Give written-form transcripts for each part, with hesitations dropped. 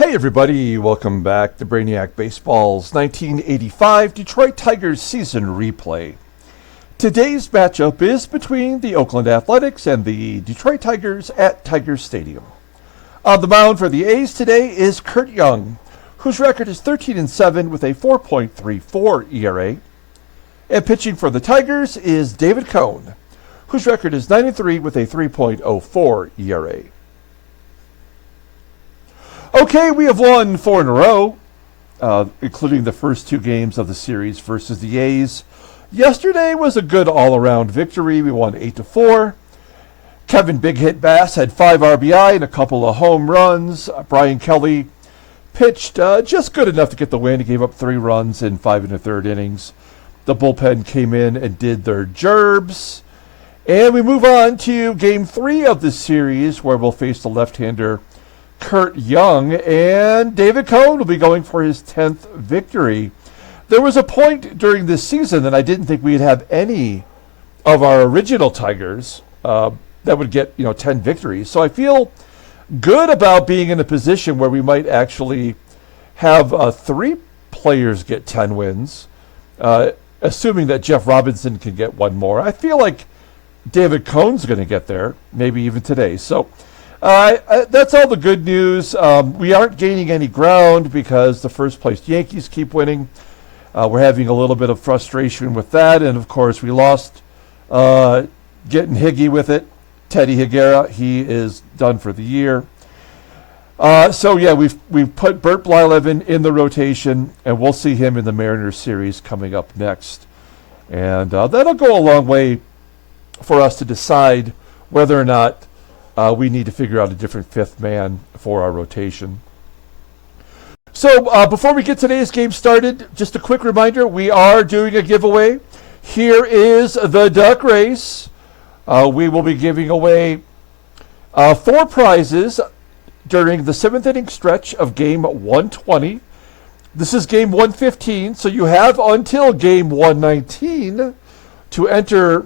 Hey everybody, welcome back to Brainiac Baseball's 1985 Detroit Tigers season replay. Today's matchup is between the Oakland Athletics and the Detroit Tigers at Tigers Stadium. On the mound for the A's today is Curt Young, whose record is 13-7 with a 4.34 ERA. And pitching for the Tigers is David Cone, whose record is 9-3 with a 3.04 ERA. Okay, we have won 4 in a row, including the first 2 games of the series versus the A's. Yesterday was a good all-around victory. We won 8-4. Kevin Big Hit Bass had 5 RBI and a couple of home runs. Brian Kelly pitched just good enough to get the win. He gave up 3 runs in 5 1/3 innings. The bullpen came in and did their gerbs. And we move on to Game 3 of this series, where we'll face the left-hander Curt Young, and David Cone will be going for his 10th victory. There was a point during this season that I didn't think we'd have any of our original Tigers that would get 10 victories. So I feel good about being in a position where we might actually have 3 players get 10 wins, assuming that Jeff Robinson can get 1 more. I feel like David Cone's going to get there, maybe even today. So that's all the good news. We aren't gaining any ground because the first place Yankees keep winning. We're having a little bit of frustration with that. And, of course, we lost getting Higgy with it. Teddy Higuera, he is done for the year. So, yeah, we've put Bert Blyleven in the rotation, and we'll see him in the Mariners series coming up next. And that'll go a long way for us to decide whether or not we need to figure out a different 5th man for our rotation. So before we get today's game started, just a quick reminder, we are doing a giveaway. Here is the duck race. We will be giving away 4 prizes during the 7th inning stretch of game 120. This is game 115, so you have until game 119 to enter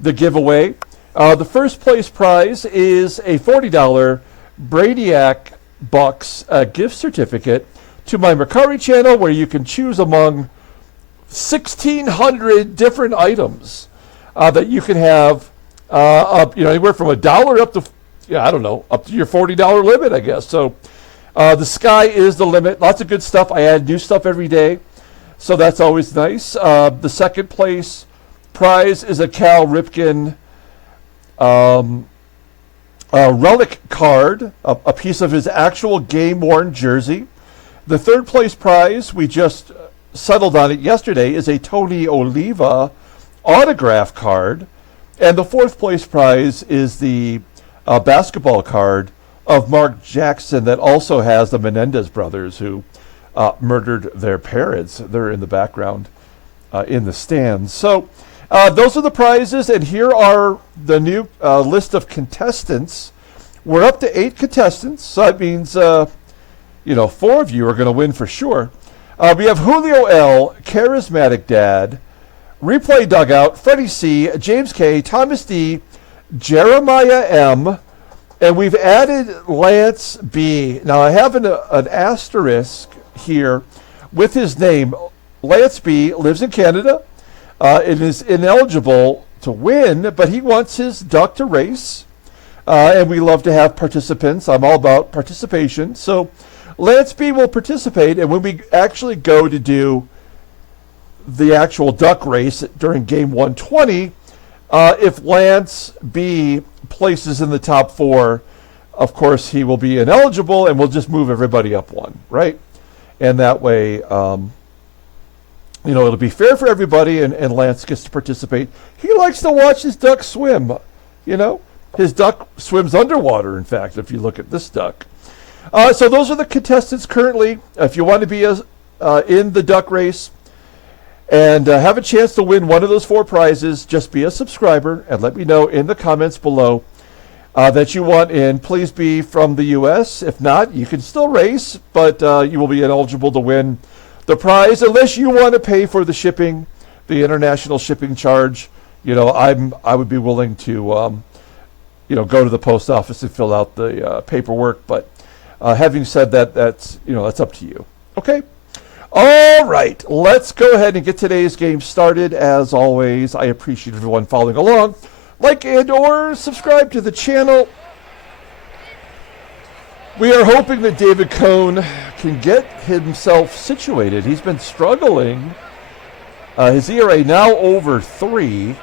the giveaway. The first place prize is a $40 Brainiac Bucks gift certificate to my Mercari channel, where you can choose among 1,600 different items that you can have up, anywhere from $1 up to, up to your $40 limit, I guess. So the sky is the limit. Lots of good stuff. I add new stuff every day, so that's always nice. The second place prize is a Cal Ripken relic card, a piece of his actual game-worn jersey. The third place prize, we just settled on it yesterday, is a Tony Oliva autograph card. And the fourth place prize is the basketball card of Mark Jackson that also has the Menendez brothers who murdered their parents. They're in the background in the stands. So those are the prizes, and here are the new list of contestants. We're up to 8 contestants, so that means 4 of you are going to win for sure. We have Julio L., Charismatic Dad, Replay Dugout, Freddie C., James K., Thomas D., Jeremiah M., and we've added Lance B. Now I have an asterisk here with his name. Lance B. lives in Canada. It is ineligible to win, but he wants his duck to race, and we love to have participants. I'm all about participation. So Lance B will participate, and when we actually go to do the actual duck race during game 120, if Lance B places in the top 4, of course he will be ineligible, and we'll just move everybody up 1, right? And that way, it'll be fair for everybody, and Lance gets to participate. He likes to watch his duck swim, His duck swims underwater, in fact, if you look at this duck. So those are the contestants currently. If you want to be in the duck race and have a chance to win one of those 4 prizes, just be a subscriber and let me know in the comments below that you want in. Please be from the U.S. If not, you can still race, but you will be ineligible to win the prize unless you want to pay for the shipping, the international shipping charge. I would be willing to go to the post office and fill out the paperwork, but Having said that, that's up to you. Okay. All right, let's go ahead and get today's game started. As always, I appreciate everyone following along. Like and or subscribe to the channel. We are hoping that David Cone can get himself situated. He's been struggling. His ERA now over 3.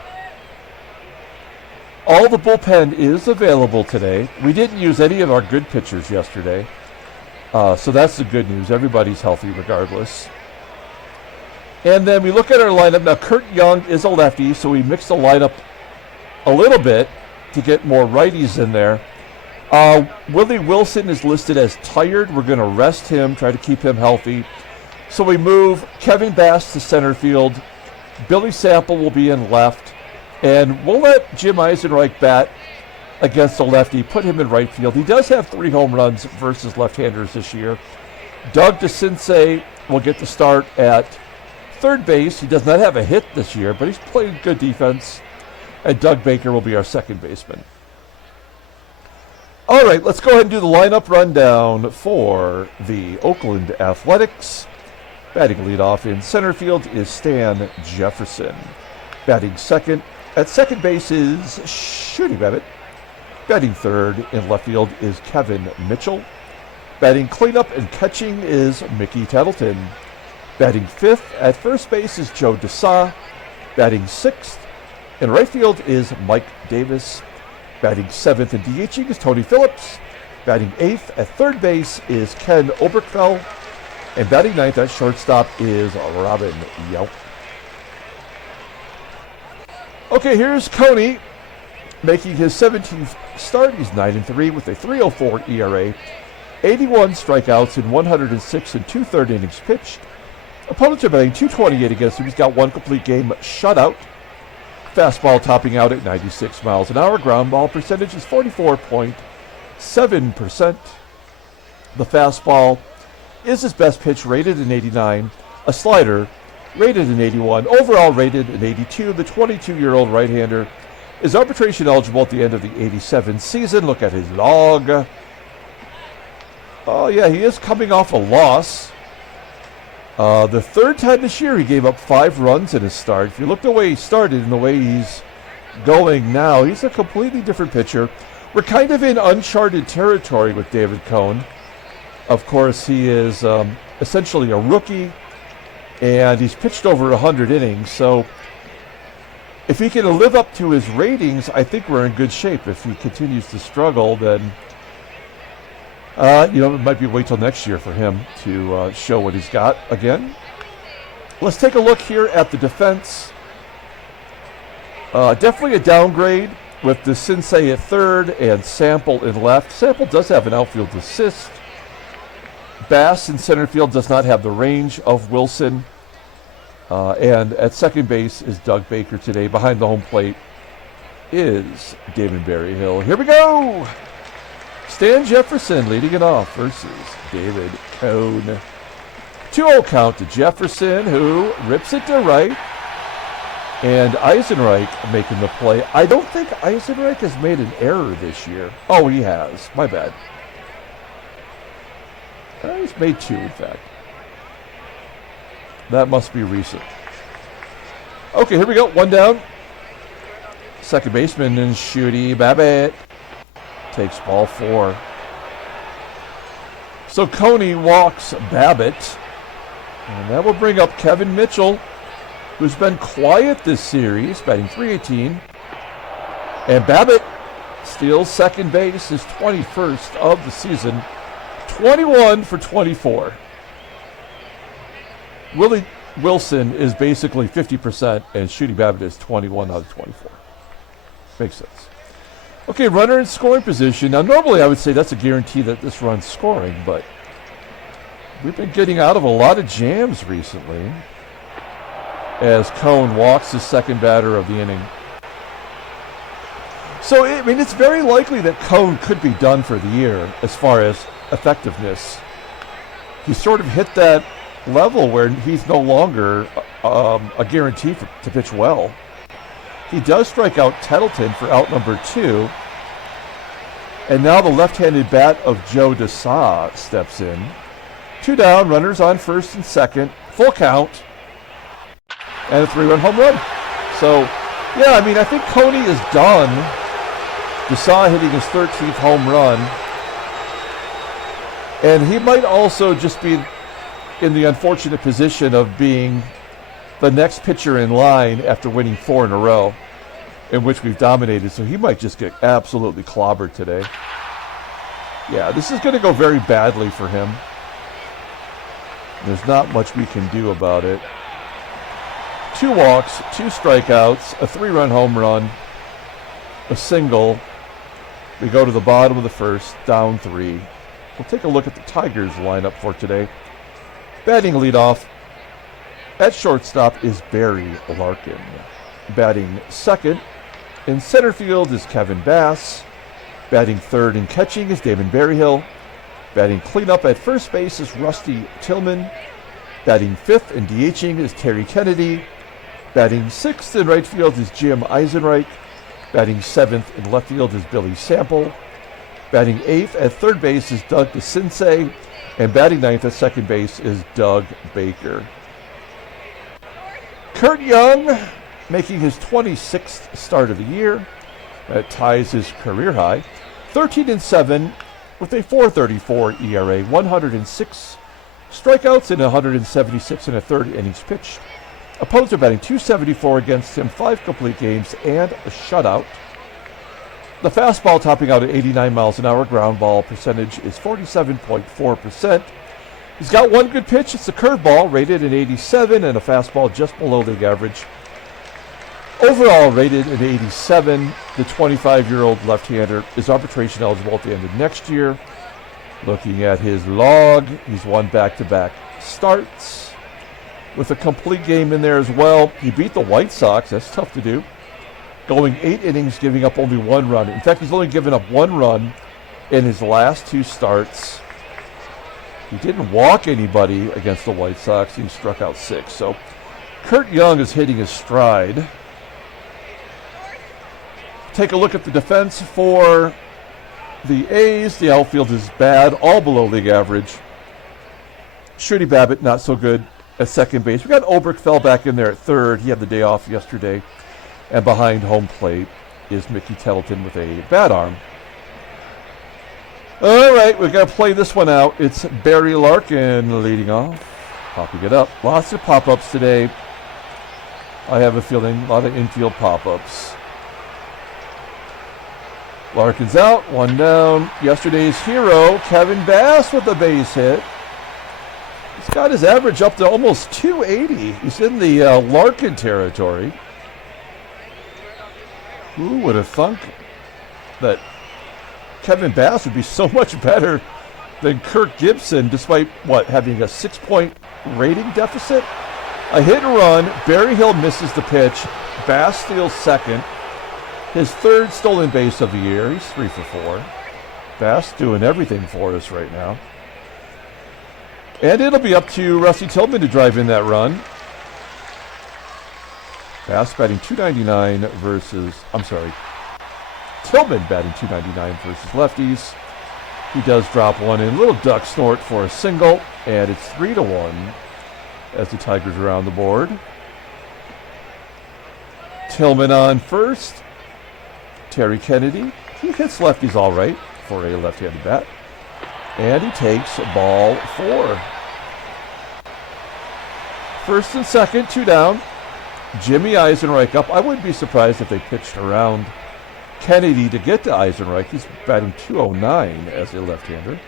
All the bullpen is available today. We didn't use any of our good pitchers yesterday. So that's the good news. Everybody's healthy regardless. And then we look at our lineup. Now, Curt Young is a lefty, so we mixed the lineup a little bit to get more righties in there. Willie Wilson is listed as tired. We're going to rest him, try to keep him healthy. So we move Kevin Bass to center field. Billy Sample will be in left. And we'll let Jim Eisenreich bat against the lefty, put him in right field. He does have 3 home runs versus left-handers this year. Doug DeCINCES will get the start at third base. He does not have a hit this year, but he's played good defense. And Doug Baker will be our second baseman. All right, let's go ahead and do the lineup rundown for the Oakland Athletics. Batting leadoff in center field is Stan Jefferson. Batting second at second base is Shooty BABITT. Batting third in left field is Kevin Mitchell. Batting cleanup and catching is Mickey Tettleton. Batting fifth at first base is Joe DeSA. Batting sixth in right field is Mike Davis. Batting seventh and DHing is Tony Phillips. Batting eighth at third base is Ken OBERKFELL. And batting ninth at shortstop is Robin YOUNT. Okay, here's Coney making his 17th start. He's 9-3 with a 3.04 ERA, 81 strikeouts in 106 and 2/3 innings pitched. Opponents are batting .228 against him. He's got 1 complete game shutout. Fastball topping out at 96 miles an hour. Ground ball percentage is 44.7%. The fastball is his best pitch, rated an 89. A slider rated an 81. Overall rated an 82. The 22-year-old right-hander is arbitration eligible at the end of the 87 season. Look at his log. Oh, yeah, he is coming off a loss. The third time this year he gave up 5 runs in his start. If you look the way he started and the way he's going now, he's a completely different pitcher. We're kind of in uncharted territory with David Cone. Of course, he is essentially a rookie, and he's pitched over 100 innings, so if he can live up to his ratings, I think we're in good shape. If he continues to struggle, then it might be wait till next year for him to show what he's got again. Let's take a look here at the defense. Definitely a downgrade with DeCINCES at third and Sample in left. Sample does have an outfield assist. Bass in center field does not have the range of Wilson. And at second base is Doug Baker today. Behind the home plate is Damon Berryhill. Here we go! Stan Jefferson leading it off versus David Cone. 2-0 count to Jefferson, who rips it to right. And Eisenreich making the play. I don't think Eisenreich has made an error this year. Oh, he has. My bad. He's made 2, in fact. That must be recent. Okay, here we go. 1 down. Second baseman and Shooty BABITT takes ball 4. So Coney walks BABITT. And that will bring up Kevin Mitchell, who's been quiet this series, batting .318. And BABITT steals second base, his 21st of the season. 21 for 24. Willie Wilson is basically 50%, and Shooty BABITT is 21 out of 24. Makes sense. Okay, runner in scoring position. Now, normally I would say that's a guarantee that this run's scoring, but we've been getting out of a lot of jams recently as Cone walks the second batter of the inning. So, it's very likely that Cone could be done for the year as far as effectiveness. He sort of hit that level where he's no longer a guarantee to pitch well. He does strike out Tettleton for out number 2. And now the left-handed bat of Joe DeSA steps in. 2 down, runners on first and second, full count, and a 3-run home run. So, yeah, I mean, I think Coney is done. DeSA hitting his 13th home run. And he might also just be in the unfortunate position of being the next pitcher in line after winning 4 in a row, in which we've dominated. So he might just get absolutely clobbered today. Yeah, this is going to go very badly for him. There's not much we can do about it. 2 walks, 2 strikeouts, a 3-run home run, a single. We go to the bottom of the first, down 3. We'll take a look at the Tigers lineup for today. Batting leadoff at shortstop is Barry Larkin. Batting second in center field is Kevin Bass. Batting third and catching is Damon Berryhill. Batting cleanup at first base is Rusty Tillman. Batting fifth and DHing is Terry Kennedy. Batting sixth in right field is Jim Eisenreich. Batting seventh in left field is Billy Sample. Batting eighth at third base is Doug DeCINCES. And batting ninth at second base is Doug Baker. Curt Young making his 26th start of the year. That ties his career high. 13-7 with a 4.34 ERA, 106 strikeouts in 176 and a third innings pitched. Opponents are batting .274 against him, 5 complete games and a shutout. The fastball topping out at 89 miles an hour. Ground ball percentage is 47.4%. He's got 1 good pitch. It's a curveball rated at 87 and a fastball just below league average. Overall rated at 87, the 25-year-old left-hander is arbitration eligible at the end of next year. Looking at his log, he's won back-to-back starts with a complete game in there as well. He beat the White Sox. That's tough to do. Going 8 innings, giving up only 1 run. In fact, he's only given up 1 run in his last 2 starts. He didn't walk anybody against the White Sox. He struck out 6. So Curt Young is hitting his stride. Take a look at the defense for the A's. The outfield is bad, all below league average. Shooty BABITT, not so good at second base. We got OBERKFELL back in there at third. He had the day off yesterday. And behind home plate is Mickey TETTLETON with a bad arm. All right, we've got to play this one out. It's Barry Larkin leading off, popping it up. Lots of pop-ups today. I have a feeling a lot of infield pop-ups. Larkin's out, 1 down. Yesterday's hero, Kevin Bass with a base hit. He's got his average up to almost 280. He's in the Larkin territory. Who would have thunk that Kevin Bass would be so much better than Kirk Gibson, despite, having a 6-point rating deficit? A hit and run. Berryhill misses the pitch. Bass steals second. His 3rd stolen base of the year. He's 3 for 4. Bass doing everything for us right now. And it'll be up to Rusty Tillman to drive in that run. Bass batting .299 versus, Tillman batting .299 versus lefties. He does drop one in. Little duck snort for a single. And it's 3-1 as the Tigers are on the board. Tillman on first. Terry Kennedy, he hits lefties all right for a left-handed bat. And he takes ball 4. First and second, 2 down. Jimmy Eisenreich up. I wouldn't be surprised if they pitched around Kennedy to get to Eisenreich. He's batting .209 as a left-hander.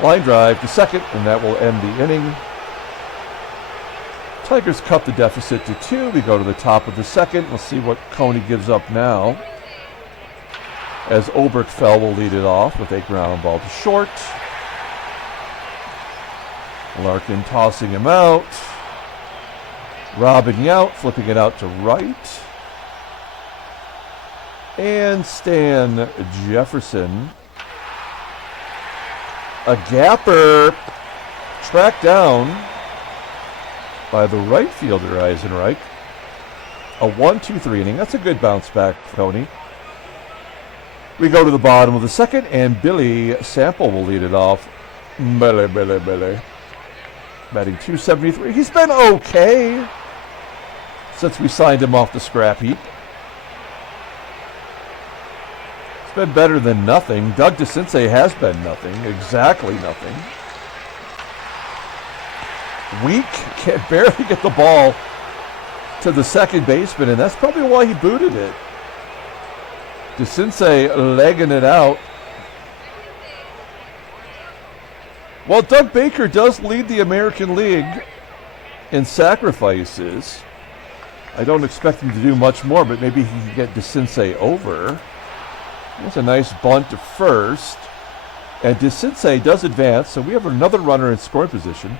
Line drive to second, and that will end the inning. Tigers cut the deficit to 2. We go to the top of the second. We'll see what Coney gives up now, as OBERKFELL will lead it off with a ground ball to short. Larkin tossing him out. Robin Yount flipping it out to right. And Stan Jefferson, a gapper, tracked down by the right fielder, Eisenreich. A 1-2-3 inning. That's a good bounce back, Coney. We go to the bottom of the second, and Billy Sample will lead it off. Billy. Batting .273. He's been okay since we signed him off the scrap heap. It's been better than nothing. Doug DeCINCES has been nothing. Exactly nothing. Weak. Can barely get the ball to the second baseman, and that's probably why he booted it. DeCINCES legging it out. Well, Doug Baker does lead the American League in sacrifices. I don't expect him to do much more, but maybe he can get DeCINCES over. That's a nice bunt to first. And DeCINCES does advance, so we have another runner in scoring position.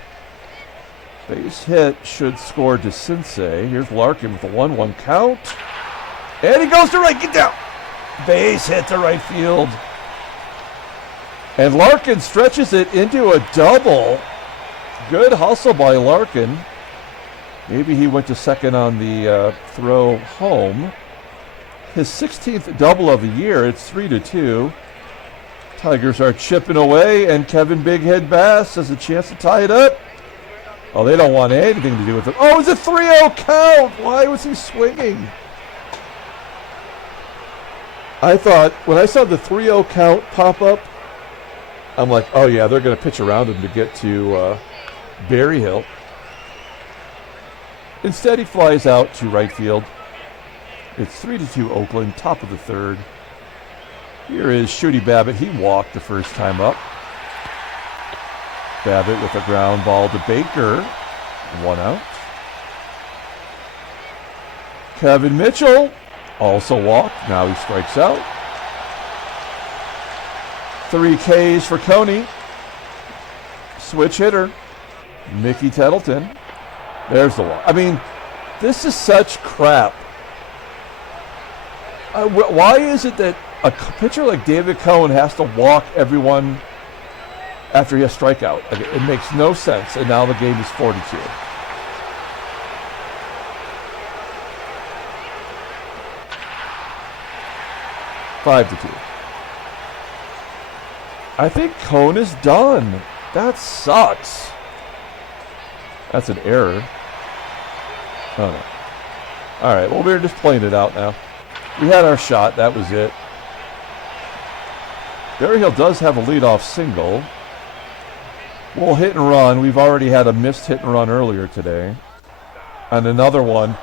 Base hit should score DeCINCES. Here's Larkin with a 1-1 count. And he goes to right. Get down. Base hit to right field. And Larkin stretches it into a double. Good hustle by Larkin. Maybe he went to second on the throw home. His 16th double of the year. It's 3-2. Tigers are chipping away, and Kevin Big Head Bass has a chance to tie it up. Oh, they don't want anything to do with it. Oh, it's a 3-0 count. Why was he swinging? I thought, when I saw the 3-0 count pop up, I'm like, oh yeah, they're going to pitch around him to get to Berryhill. Instead, he flies out to right field. It's 3-2 Oakland, top of the third. Here is Shooty BABITT. He walked the first time up. BABITT with a ground ball to Baker. 1 out. Kevin Mitchell also walked. Now he strikes out. 3 Ks for Coney. Switch hitter. Mickey Tettleton. There's the walk. I mean, this is such crap. Why is it that a pitcher like David Cohn has to walk everyone after he has strikeout? It makes no sense, and now the game is 42. Five to 2. I think Cohn is done. That sucks. That's an error. Oh no. All right, well, we're just playing it out now. We had our shot. That was it. Berryhill does have a leadoff single. We'll hit and run. We've already had a missed hit and run earlier today. And another one.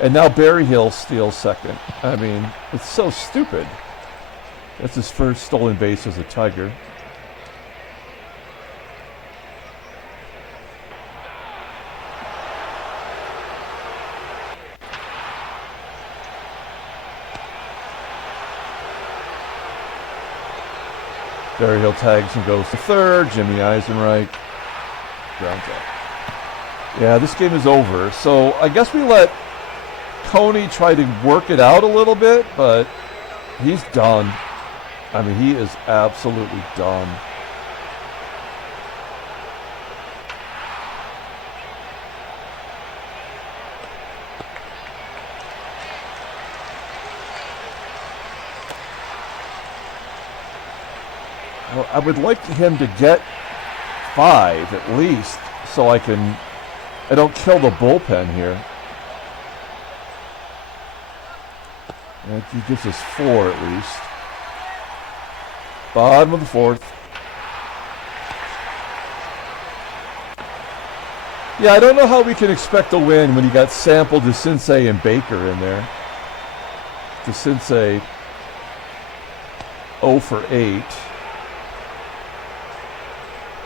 And now Berryhill steals second. I mean, it's so stupid. That's his first stolen base as a Tiger. Berryhill tags and goes to third. Jimmy EISENREICH grounds out. Yeah, this game is over. So I guess we let Coney try to work it out a little bit, but he's done. I mean, he is absolutely done. Well, I would like him to get 5 at least, so I don't kill the bullpen here. And he gives us 4 at least. Bottom of the 4th. Yeah, I don't know how we can expect a win when you got Sample, DeCINCES, and Baker in there. DeCINCES 0 for 8.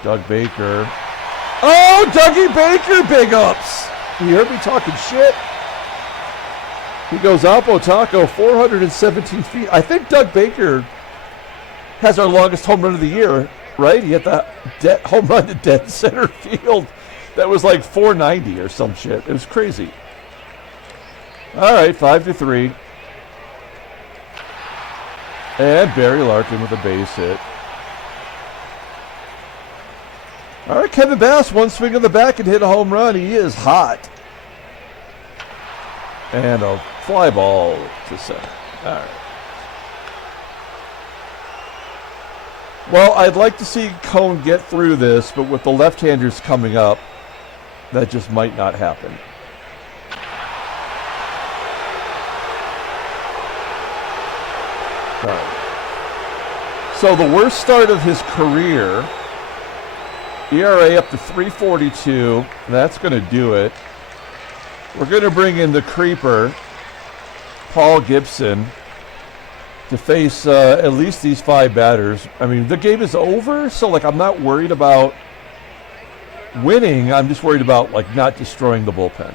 Doug Baker. Oh, Dougie Baker, big ups. You heard me talking shit. He goes Oppo Taco, 417 feet. I think Doug Baker has our longest home run of the year, right? He hit that home run to dead center field. That was like 490 or some shit. It was crazy. All right, 5-3. And Barry Larkin with a base hit. All right, Kevin Bass, one swing in the back and hit a home run. He is hot. And a fly ball to center. All right. Well, I'd like to see Cone get through this, but with the left-handers coming up, that just might not happen. All right. So the worst start of his career, ERA up to 3.42. That's going to do it. We're going to bring in the creeper, Paul Gibson, to face at least these 5 batters. I mean, the game is over, so like I'm not worried about winning. I'm just worried about like not destroying the bullpen.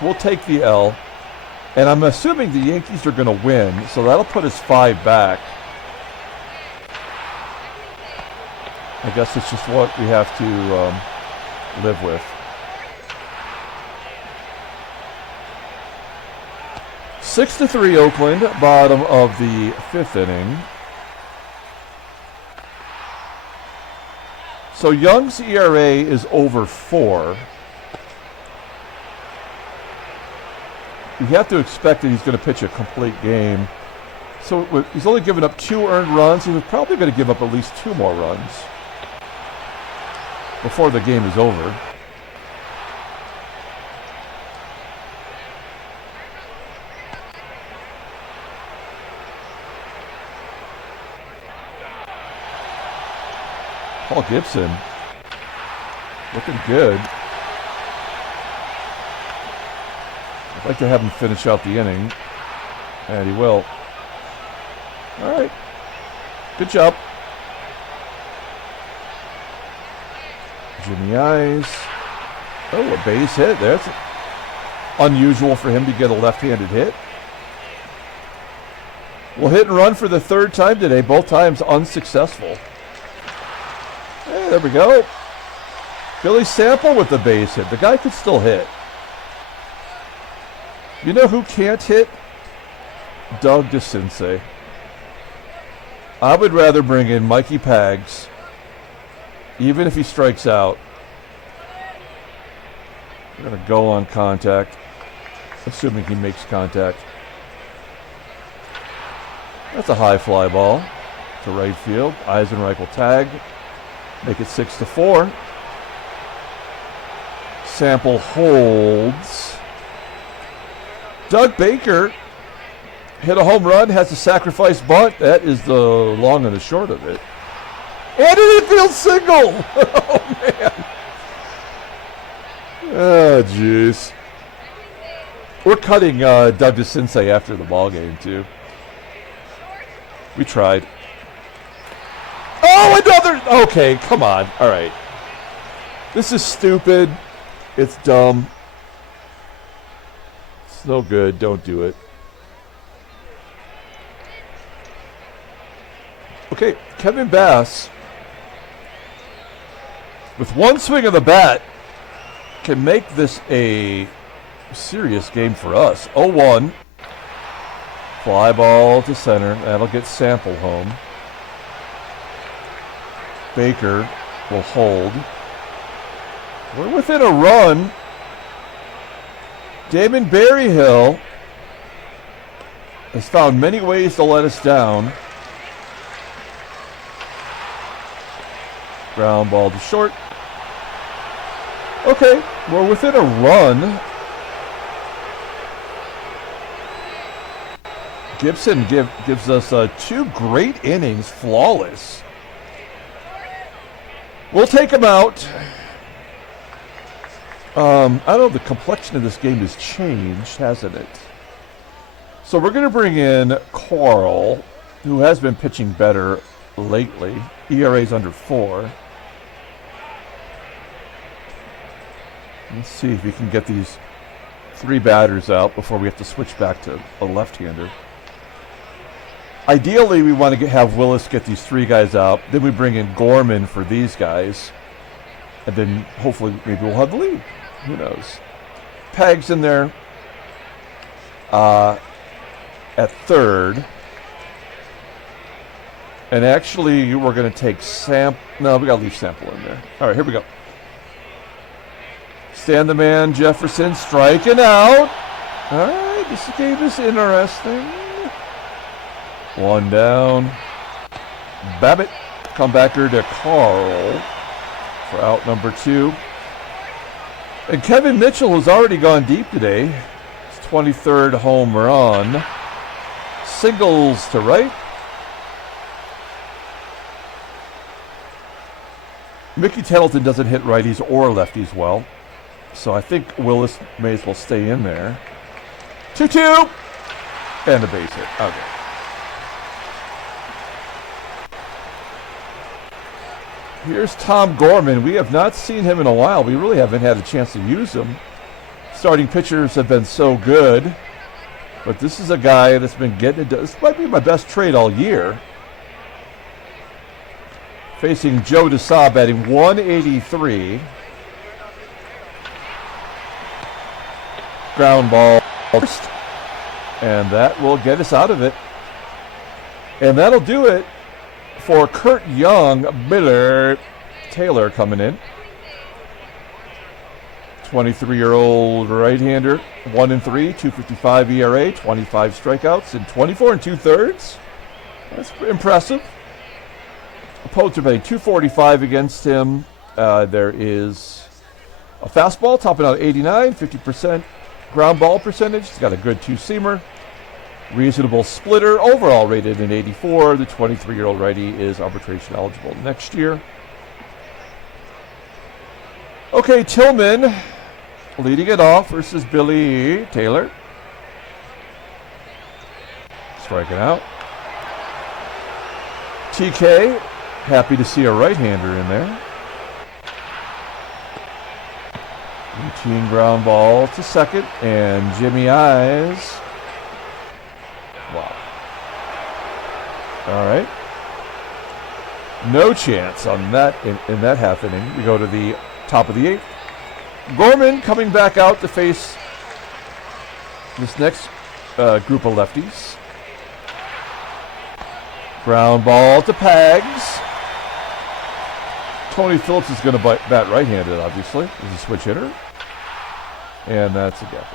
We'll take the L. And I'm assuming the Yankees are going to win, so that'll put us 5 back. I guess it's just what we have to live with. 6-3 Oakland, bottom of the 5th inning. So Young's ERA is over 4. You have to expect that he's going to pitch a complete game. So he's only given up 2 earned runs. He's probably going to give up at least 2 more runs before the game is over. Paul Gibson looking good. I'd like to have him finish out the inning, and he will. All right. Good job. Jimmy Eyes. Oh, a base hit. That's unusual for him to get a left-handed hit. We'll hit and run for the 3rd time today, both times unsuccessful. Hey, there we go. Billy Sample with the base hit. The guy could still hit. You know who can't hit? Doug DeCINCES. I would rather bring in Mikey Pags, even if he strikes out. We're going to go on contact, assuming he makes contact. That's a high fly ball to right field. EISENREICH will tag, make it 6-4. Sample holds. Doug Baker hit a home run, has a sacrifice bunt. That is the long and the short of it. And an infield single! Oh, man. Oh, jeez. We're cutting Doug DeCINCES after the ball game, too. We tried. Oh, another! Okay, come on. All right. This is stupid. It's dumb. It's no good. Don't do it. Okay, Kevin Bass, with one swing of the bat, can make this a serious game for us. 0-1. Fly ball to center. That'll get Sample home. Baker will hold. We're within a run. Damon Berryhill has found many ways to let us down. Ground ball to short. Okay, we're within a run. Gibson gives us 2 great innings, flawless. We'll take him out. I don't know, the complexion of this game has changed, hasn't it? So we're going to bring in Carl, who has been pitching better lately. ERA's under 4. Let's see if we can get these 3 batters out before we have to switch back to a left-hander. Ideally, we want to have Willis get these 3 guys out. Then we bring in Gorman for these guys. And then hopefully maybe we'll have the lead. Who knows? Pag's in there at third. And actually, we're going to take Sample. No, we got to leave Sample in there. All right, here we go. Stand the man, Jefferson, striking out. All right, this game is interesting. One down. BABITT, comebacker to Carl for out number 2. And Kevin Mitchell has already gone deep today. His 23rd home run. Singles to right. Mickey Tettleton doesn't hit righties or lefties well. So I think Willis may as well stay in there. 2-2. And a base hit. Okay. Here's Tom Gorman. We have not seen him in a while. We really haven't had a chance to use him. Starting pitchers have been so good. But this is a guy that's been getting it. This might be my best trade all year. Facing Joe DeSA, batting 183. Ground ball first. And that will get us out of it. And that'll do it for Curt Young. Miller Taylor coming in. 23-year-old right-hander. 1-3, 2.55 ERA, 25 strikeouts, and 24 2/3. That's impressive. Opponents are betting 245 against him. There is a fastball topping out 89, 50% ground ball percentage. He's got a good two-seamer. Reasonable splitter. Overall rated an 84. The 23-year-old righty is arbitration eligible next year. Okay, Tillman leading it off versus Billy Taylor. Striking out. TK, happy to see a right-hander in there. Routine ground ball to second, and Jimmy Eyes. Wow. All right. No chance on that in that half inning. We go to the top of the 8th. Gorman coming back out to face this next group of lefties. Ground ball to Pags. Tony Phillips is going to bat right-handed, obviously. He's a switch hitter. And that's a gap.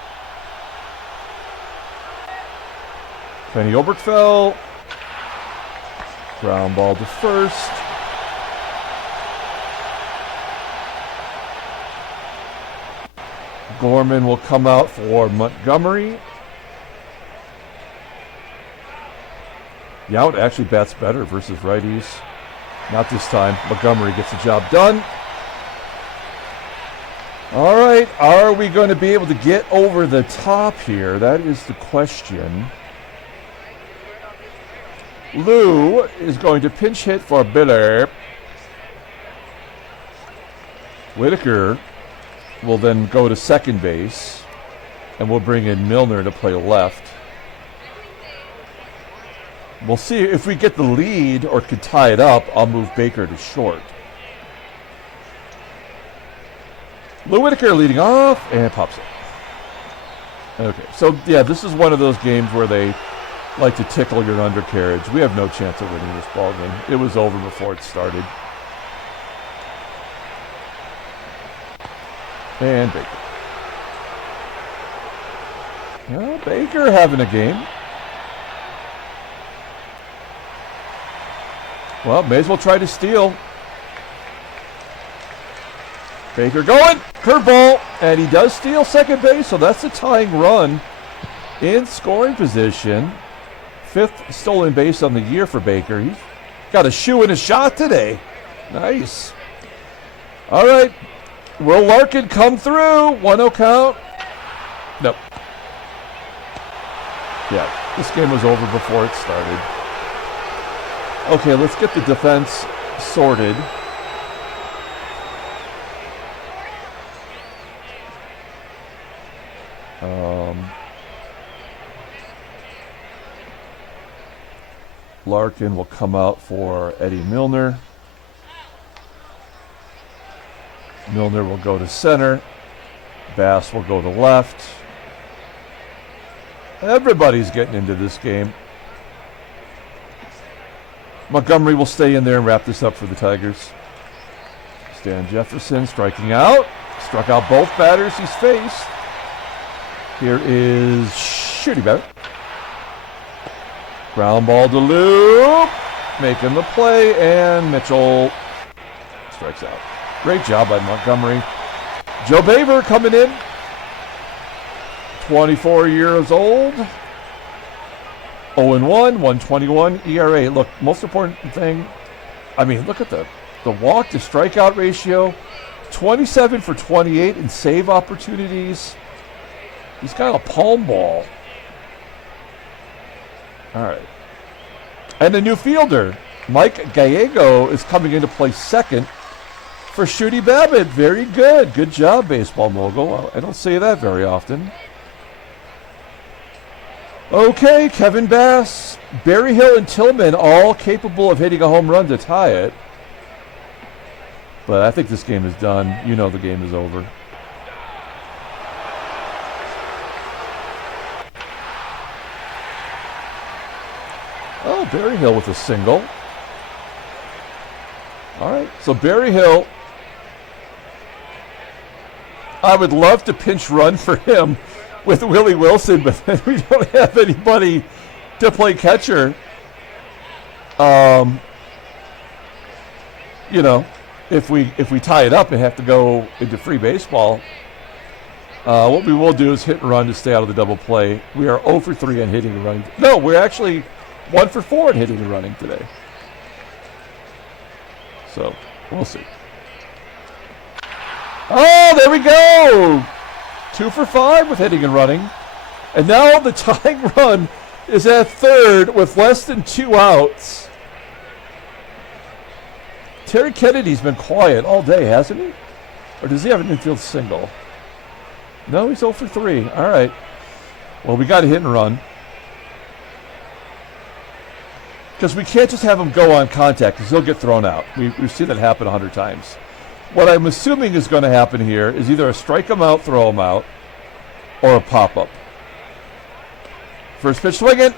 Kenny OBERKFELL. Ground ball to first. Gorman will come out for Montgomery. Yount actually bats better versus righties. Not this time. Montgomery gets the job done. All right, are we going to be able to get over the top here? That is the question. Lou is going to pinch hit for Biller. Whitaker will then go to second base, and we'll bring in Milner to play left. We'll see if we get the lead or could tie it up. I'll move Baker to short. Lou Whitaker leading off and pops up. Okay, so yeah, this is one of those games where they like to tickle your undercarriage. We have no chance of winning this ball game. It was over before it started. And Baker. Well, Baker having a game. Well, may as well try to steal. Baker going, curveball, and he does steal second base, so that's a tying run in scoring position. 5th stolen base on the year for Baker. He's got a shoe in his shot today. Nice. All right, will Larkin come through? 1-0 count. Nope. Yeah, this game was over before it started. Okay, let's get the defense sorted. Larkin will come out for Eddie Milner. Milner will go to center. Bass will go to left. Everybody's getting into this game. Montgomery will stay in there and wrap this up for the Tigers. Stan Jefferson striking out. Struck out both batters he's faced. Here is Shooty batter. Ground ball to Lou. Making the play, and Mitchell strikes out. Great job by Montgomery. Joe Baver coming in. 24 years old. 0-1, 121 ERA. Look, most important thing, I mean, look at the walk to strikeout ratio. 27 for 28 in save opportunities. He's got a palm ball. All right. And the new fielder, Mike Gallego, is coming in to play second for Shooty BABITT. Very good. Good job, baseball mogul. I don't say that very often. Okay, Kevin Bass, Berryhill, and Tillman all capable of hitting a home run to tie it. But I think this game is done. You know the game is over. Oh, Berryhill with a single. All right, so Berryhill, I would love to pinch run for him with Willie Wilson, but then we don't have anybody to play catcher. You know, if we tie it up and have to go into free baseball, what we will do is hit and run to stay out of the double play. We are 0 for 3 on hitting and running. No, we're actually 1 for 4 in hitting and running today. So, we'll see. Oh, there we go! 2 for 5 with hitting and running. And now the tying run is at third with less than 2 outs. Terry Kennedy's been quiet all day, hasn't he? Or does he have an infield single? No, he's 0 for 3. All right. Well, we got to hit and run. Because we can't just have him go on contact because he'll get thrown out. We've seen that happen 100 times. What I'm assuming is going to happen here is either a strike him out, throw him out, or a pop-up. First pitch swinging.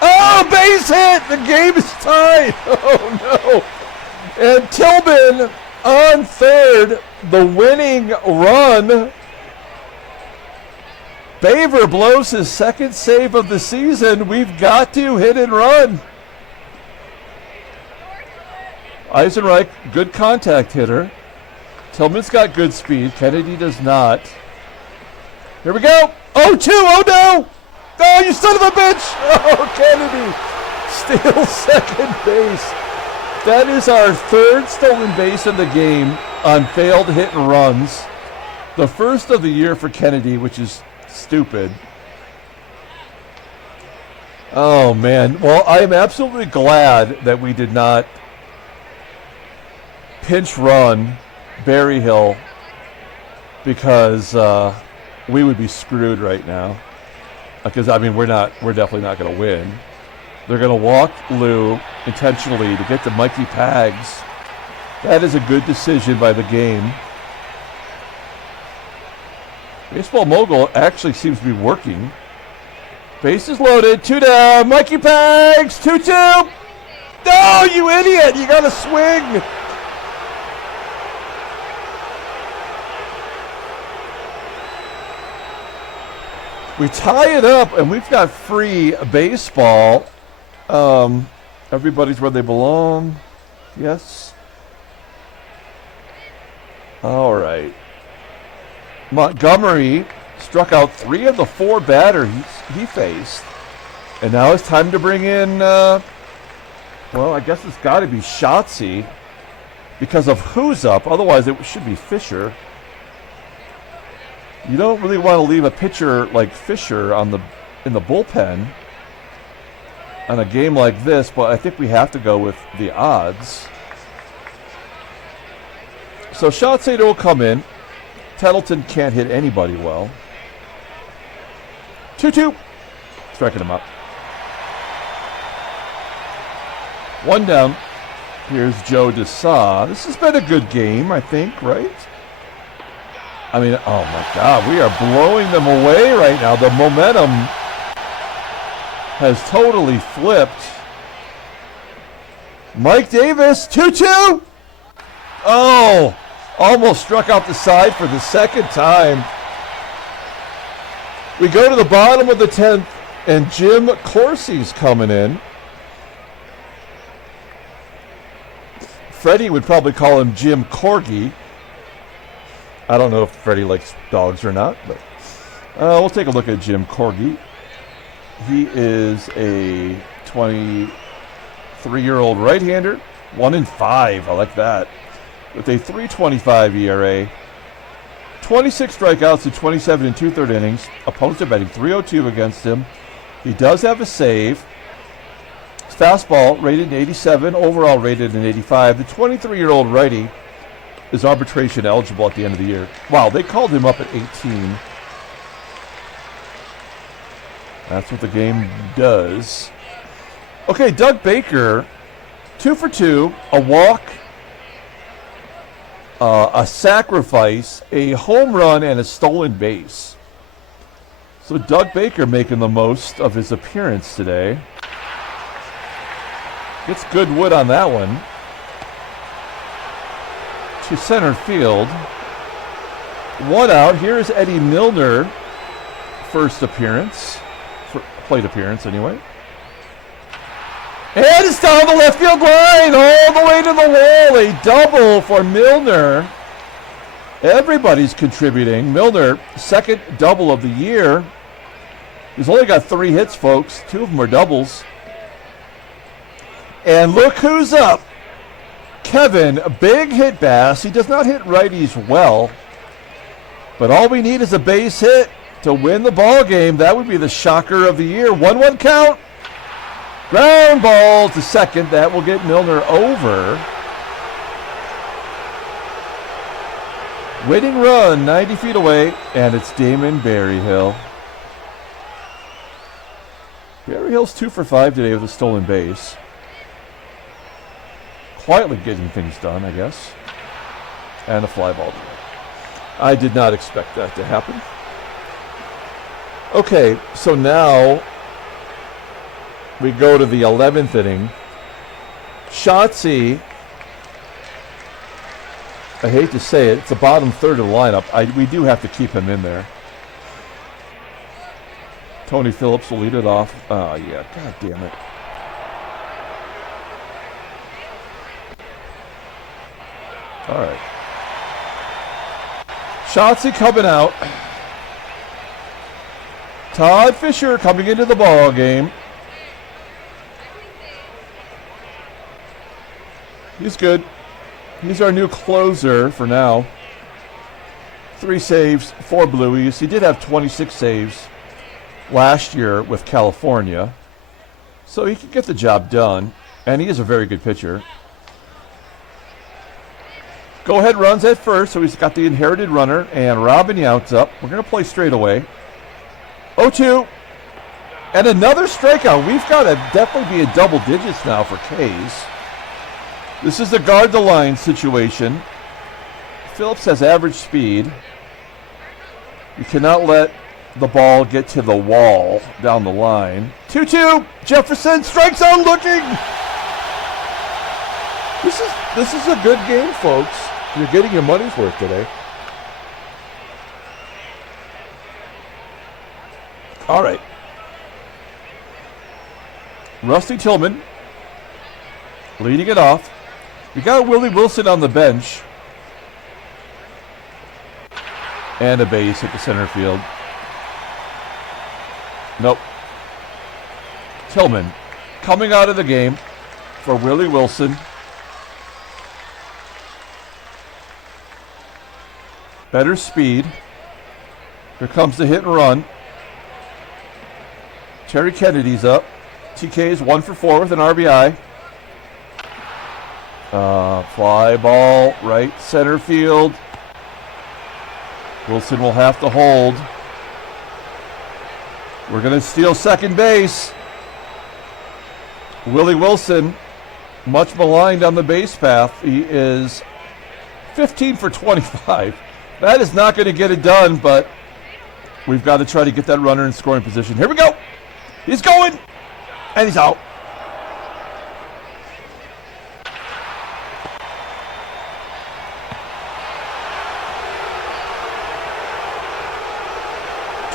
Oh, base hit! The game is tied! Oh, no. And Tillman on third, the winning run. Baver blows his second save of the season. We've got to hit and run. EISENREICH, good contact hitter. Tillman's got good speed. Kennedy does not. Here we go. 0-2. Oh, no. Oh, you son of a bitch. Oh, Kennedy steals second base. That is our third stolen base in the game on failed hit and runs. The first of the year for Kennedy, which is stupid. Oh, man. Well, I am absolutely glad that we did not pinch run Berryhill because we would be screwed right now. Because I mean, we're definitely not going to win. They're going to walk Lou intentionally to get to Mikey Pags. That is a good decision by the game. Baseball mogul actually seems to be working. Bases loaded, 2 down. Mikey Pags, 2-2. No, you idiot! You got to swing. We tie it up, and we've got free baseball. Everybody's where they belong. Yes. All right. Montgomery struck out 3 of the 4 batters he faced. And now it's time to bring in, well, I guess it's got to be Shotzi because of who's up. Otherwise, it should be Fisher. You don't really want to leave a pitcher like Fisher in the bullpen on a game like this, but I think we have to go with the odds. So Shotzi will come in. TETTLETON can't hit anybody well. 2-2. Striking him up. 1 down. Here's Joe DeSA. This has been a good game, I think, right? I mean, oh my God, we are blowing them away right now. The momentum has totally flipped. Mike Davis, 2-2. Oh, almost struck out the side for the second time. We go to the bottom of the 10th. And Jim Corsi's coming in. Freddie would probably call him Jim Corgi. I don't know if Freddie likes dogs or not, but we'll take a look at Jim Corgi. He is a 23-year-old right-hander, 1-5. I like that. With a 3.25 ERA, 26 strikeouts in 27 2/3 innings. Opponents are batting .302 against him. He does have a save. His fastball rated an 87, overall rated an 85. The 23-year-old righty is arbitration eligible at the end of the year. Wow, they called him up at 18. That's what the game does. Okay, Doug Baker, 2 for 2, a walk, a sacrifice, a home run, and a stolen base. So Doug Baker making the most of his appearance today. Gets good wood on that one. To center field. 1 out. Here's Eddie Milner. First appearance. Plate appearance, anyway. And it's down the left field line. All the way to the wall. A double for Milner. Everybody's contributing. Milner, second double of the year. He's only got 3 hits, folks. 2 of them are doubles. And look who's up. Kevin, a big hit bass. He does not hit righties well. But all we need is a base hit to win the ball game. That would be the shocker of the year. 1-1 count. Ground ball to second. That will get Milner over. Winning run, 90 feet away, and it's Damon Berryhill. Berryhill's 2 for 5 today with a stolen base. Quietly getting things done, I guess. And a fly ball. I did not expect that to happen. Okay, so now we go to the 11th inning. Shotzi, I hate to say it, it's the bottom third of the lineup. We do have to keep him in there. Tony Phillips will lead it off. Oh, yeah, god damn it. All right. Shotzi coming out. Todd Fisher coming into the ball game. He's good. He's our new closer for now. 3 saves, 4 blueies. He did have 26 saves last year with California. So he can get the job done. And he is a very good pitcher. Go-ahead runs at first, so he's got the inherited runner, and Robin Yount's up. We're going to play straight away. 0-2. And another strikeout. We've got to definitely be in double digits now for Ks. This is the guard the line situation. Phillips has average speed. You cannot let the ball get to the wall down the line. 2-2. Jefferson strikes out looking. This is a good game, folks. You're getting your money's worth today. All right. Rusty Tillman leading it off. We got Willie Wilson on the bench. And a base at the center field. Nope. Tillman coming out of the game for Willie Wilson. Better speed. Here comes the hit and run. Terry Kennedy's up. TK is 1 for 4 with an RBI. Fly ball, right center field. Wilson will have to hold. We're going to steal second base. Willie Wilson, much maligned on the base path. He is 15 for 25. That is not going to get it done, but we've got to try to get that runner in scoring position. Here we go. He's going, and he's out.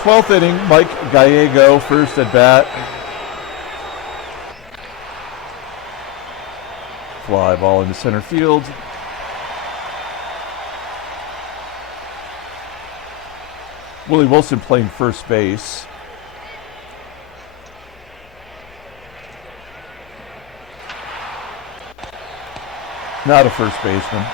12th inning, Mike Gallego first at bat. Fly ball into center field. Willie Wilson playing first base. Not a first baseman.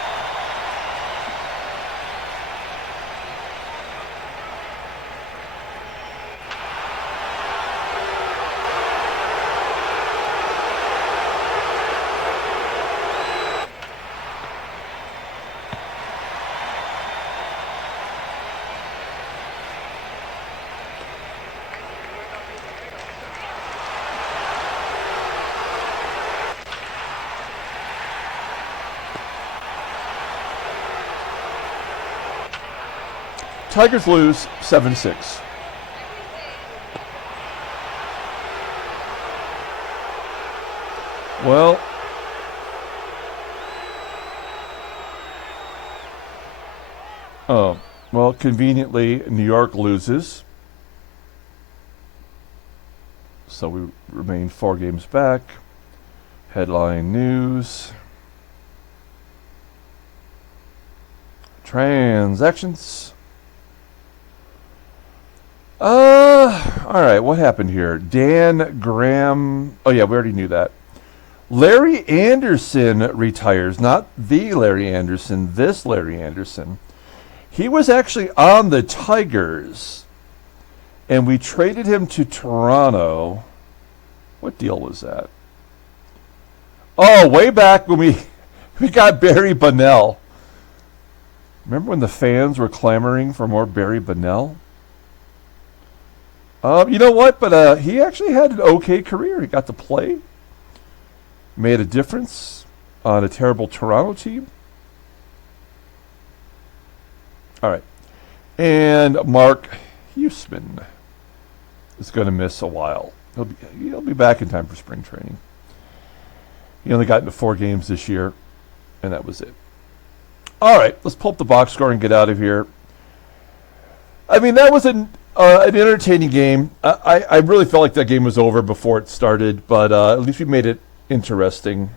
Tigers lose 7-6. Well, conveniently, New York loses. So we remain 4 games back. Headline news. Transactions. All right, what happened here? Dan Graham. Oh, yeah, we already knew that. Larry Anderson retires. Not the Larry Anderson, this Larry Anderson. He was actually on the Tigers, and we traded him to Toronto. What deal was that? Oh, way back when we got Barry Bonnell. Remember when the fans were clamoring for more Barry Bonnell? You know what? But he actually had an okay career. He got to play. Made a difference on a terrible Toronto team. All right. And Mark Huseman is going to miss a while. He'll be back in time for spring training. He only got into 4 games this year, and that was it. All right. Let's pull up the box score and get out of here. I mean, that was an entertaining game. I really felt like that game was over before it started, but at least we made it interesting.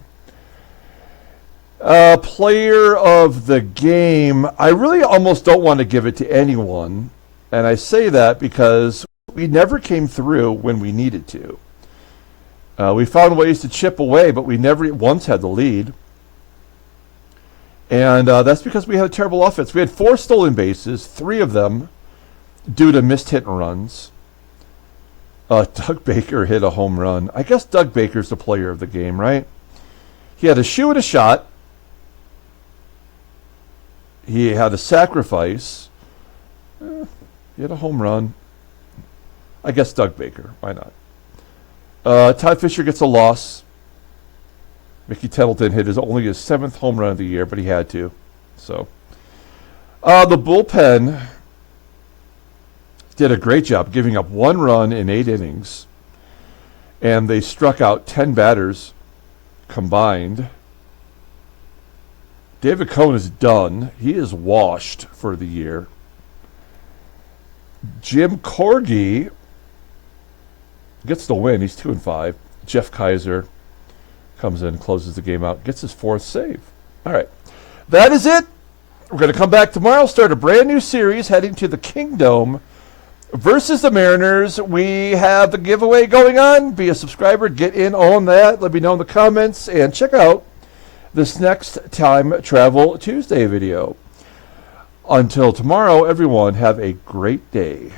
Player of the game, I really almost don't want to give it to anyone, and I say that because we never came through when we needed to. We found ways to chip away, but we never once had the lead. And that's because we had a terrible offense. We had 4 stolen bases, 3 of them due to missed hit and runs. Doug Baker hit a home run. I guess Doug Baker's the player of the game, right? He had a shoe and a shot. He had a sacrifice. He had a home run. I guess Doug Baker. Why not? Todd Fisher gets a loss. Mickey Tettleton hit only his 7th home run of the year, but he had to. So, the bullpen did a great job giving up 1 run in 8 innings, and they struck out 10 batters combined. David Cohn is done. He is washed for the year. Jim Corgi gets the win. He's 2-5. Jeff Kaiser comes in, closes the game out, gets his 4th save. All right. That is it. We're going to come back tomorrow, start a brand new series heading to the Kingdom versus the Mariners. We have the giveaway going on. Be a subscriber. Get in on that. Let me know in the comments. And check out this next Time Travel Tuesday video. Until tomorrow, everyone, have a great day.